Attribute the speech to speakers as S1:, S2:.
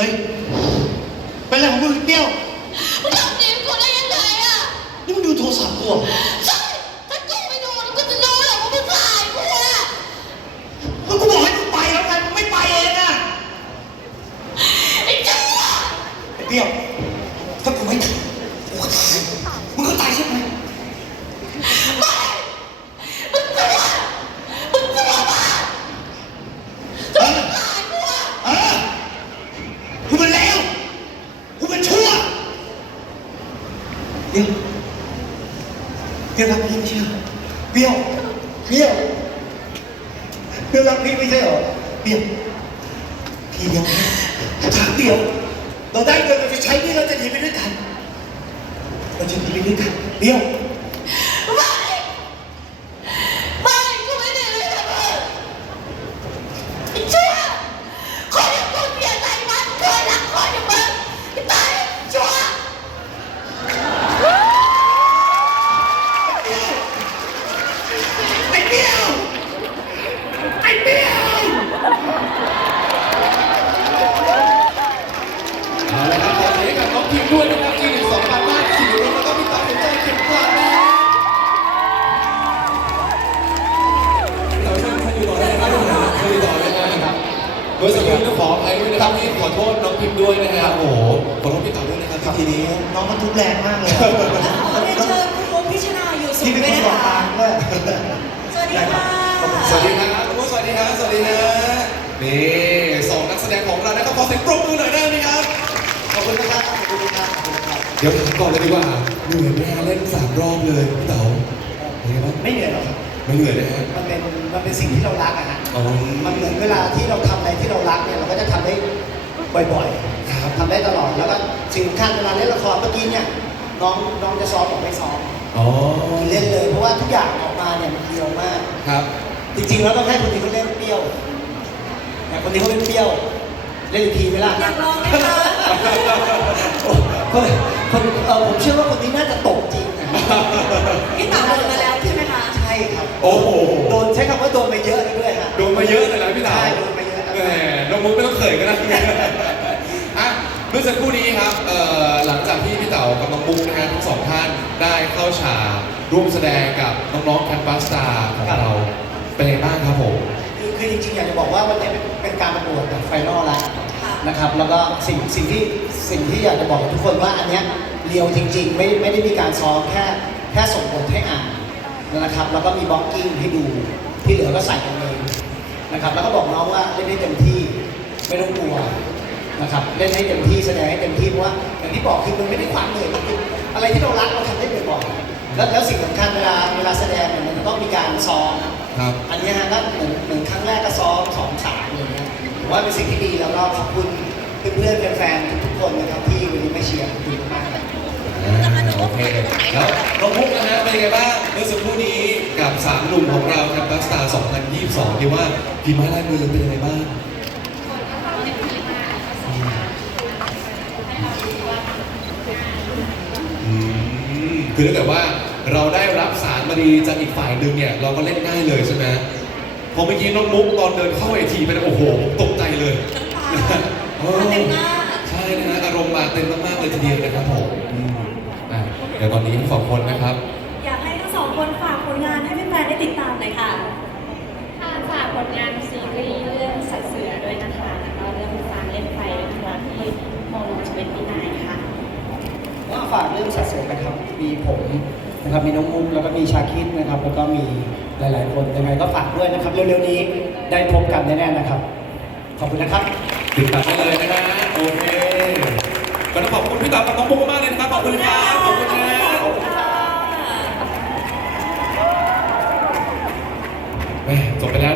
S1: ฮ้ย
S2: เป็นอะไรของมึงเปี้ยว มึงทำดีกูได้
S1: ยังไงอะ นี่มึงดูโทรศัพท์กูเหรอใช่ ถ้ากู
S2: ไม่โดนกูจะ
S1: รู้เหรอว่ามึงถ่ายกูอะมึงกูบอกให้มึ
S2: งไปแล้วไงมึงไม่ไปเองอะ
S1: ไอ้เจ้า ไอ้เปรี้ยว เปรี้ยวเปรี้ยวรักพี่ไม่ใช่เหรอเปรี้ยวเปรี้ยวเปรี้ยวรักพี่ไม่ใช่เหรอเปรี้ยวพี่ยังถามเปรี้ยว เราได้เงินเราจะใช้หนี่เราจะหนีไปด้วยกันเราจะหนีไปด้วยกันเปรี้ยว
S2: ไม่ไม่กูไม่ได้เลยนะมึงไอ้ชั่วคนอย่างกูเสียใจมันเคยรักคนอย่างมึงไอ้ตายชั่ว
S1: ไอ้เปรี้ยวไอ้เปรี้ยว
S3: เอาละครับขอเสียงให้กับน้องพิม ด้วยนะครับที่หนึ่งสองพันห้าสี่รุ่นแล้วก็พี่ตั๊กสนใจเข็มกลัดนะเราช่วยท่านอยู่ต่อได้ไหมครับท่านอยู่ต่อได้ไหมครับโดยสำหรับต้องขออภัยด้วยนะครับที่ขอโทษน้องพิมด้วยนะฮะโอ้โหขอโทษพี่ตั๊กด้วยนะครับทีนี้
S1: น้องมันทุกข์แรงมากเลย
S4: ขอเรียนเชิญคุณมุกพิชนาอยู่สุข
S1: ที่เป็น
S4: ด้
S1: ค
S4: วนย
S1: บ
S4: นะ
S1: อก
S4: คะ
S1: ทางด้วย
S4: สวัสดีค่ะ
S3: สวัสดีครับคุณผู้สวัสดีครับสวัสดีฮะนี่สองนักแสดงของเรานะครับขอเสียงปรบมือหน่อยได้ เดี๋ยวถามก่อนเลยดีกว่าเหนื่อยไหมฮะเล่นสามรอบเลยพี่เต๋าเป็นไงบ้าง
S1: ไม่เหนื่อยหรอกครับ
S3: ไม่เหนื่อยนะฮะ
S1: มันเป็นมันเป็นสิ่งที่เรารักอะฮะ
S3: อ๋อ
S1: มันเหมือนเวลาที่เราทำอะไรที่เรารักเนี่ยเราก็จะทำได้บ่อยๆครับทำได้ตลอดแล้วก็สิ่งสำคัญเวลาเล่นละครเมื่อกี้เนี่ยน้องน้องจะซ้อมผมไม่ซ้อม
S3: อ๋อ
S1: เล่นเลยเพราะว่าทุกอย่างออกมาเนี่ยมันเดียวมาก
S3: ครับ
S1: จริงๆแล้วต้องให้คนนี้เขาเล่นเปรี้ยวแต่คนนี้เขาเล่นเปรี้ยว เล่นอีกทีไหมล่ะ
S4: อยากลองไหมคะ
S1: คน คนเออผมเชื่อว่าคนนี้น่าจะตกจริงนะ
S4: พี่เต๋าโดนมาแล้วใช่ไหมคะ
S1: ใช่ครับ
S3: โอ้โห
S1: โดนใช้คำว่าโดนไปเยอะเลยด้วยฮะ
S3: โดนมาเยอะเลยนะพี่เต๋า
S1: ใช่โดนมาเยอะครับ
S3: แหมน้องมุกไม่ต้องเขินก็ได้อะเมื่อสักครู่นี้ครับเอ่อหลังจากที่พี่เต๋ากับน้องมุกนะฮะทั้งสองท่านได้เข้าฉากร่วมแสดงกับน้องๆแคมปัสตาของเราเป็นไงบ้างครับผม
S1: คือคือจริงๆอยากจะบอกว่าวันนี้เป็นเป็นการประกวดแบบไฟนอลแล้ว
S4: ค่ะ
S1: นะครับ แล้วก็สิ่งสิ่งที่ สิ่งที่อยากจะบอกกับทุกคนว่าอันเนี้ยเรียวจริงๆ ไม่ไม่ได้มีการซ้อมแค่แค่ส่งบทให้อ่านนะครับ แล้วก็มีบล็อกกิ้งให้ดูที่เหลือก็ใส่กันเองนะครับแล้วก็บอกน้องว่าเล่นได้เต็มที่ไม่ต้องกลัวนะครับเล่นให้เต็มที่แสดงให้เต็มที่เพราะว่าอย่างที่บอกคือมันไม่ได้ความเหนื่อยมันคืออะไรที่เรารักเราทำได้บ่อยๆแล้วแล้วสิ่งสำคัญเวลาเวลาแสดงเนี่ยมันจะต้องมีการซ้อม
S3: ครับ
S1: อันเนี้ยฮะก็เหมือนเหมือนครั้งแรกก็ซ้อมสองสามอะไรเงี้ยผมว่าเป็นสิ่งที่ดีแล้วก็ขอบคุณเพื่อนๆแฟนๆทุกๆ คนนะครับที่วันนี้มาเชียร์ขอบคุณมากครับ
S3: โอเคแล้วน้องมุกนะฮะเป็นไงบ้างเมื่อสักครู่นี้กับสามหนุ่มของเราแคมปัสตา2022ที่ว่าพิมพ์ไม้ลายมือเป็นยังไงบ้างอืมคือถ้าเกิดว่าเราได้รับสารมาดีจากอีกฝ่ายหนึ่งเนี่ยเราก็เล่นได้เลยใช่ไหมพอเมื่อกี้น้องมุกตอนเดินเข้าเวทีไปนโอ้โหตก
S4: ต็มมา
S3: กๆเลยทีเดียวนะครับผมอืมอะเดี๋ยวตอนนี้ทั้งสองคนนะครับ
S4: อยากให้ทั้งสองคนฝากผลงานให้แฟนๆได้ติดตามหน่อยค่ะ
S5: ค่ะฝากผลงานซีรีส์เรื่องสัตว์เสือด้วยนะคะแล้วก็เรื่องฟางเล่นไฟด้วยนะคะที่มองจะเป็นที่นายค่ะ
S1: ก็ฝากเรื่องสัดส่วนนะครับ มีผมนะครับ มีน้องมุกแล้วก็มีชาคิดนะครับ แล้วก็มีหลาย ๆ คนยังไงก็ฝากด้วยนะครับ เร็ว ๆ นี้ได้พบกันแน่ ๆ นะครับ ขอบคุณนะครับ
S3: ติดตามได้เลยนะฮะโอเค ก็ต้องขอบคุณพี่ต่อกับน้องปุ๊กมากเลยนะครับขอบคุณครับขอบคุณครับแม่จบไปแล้ว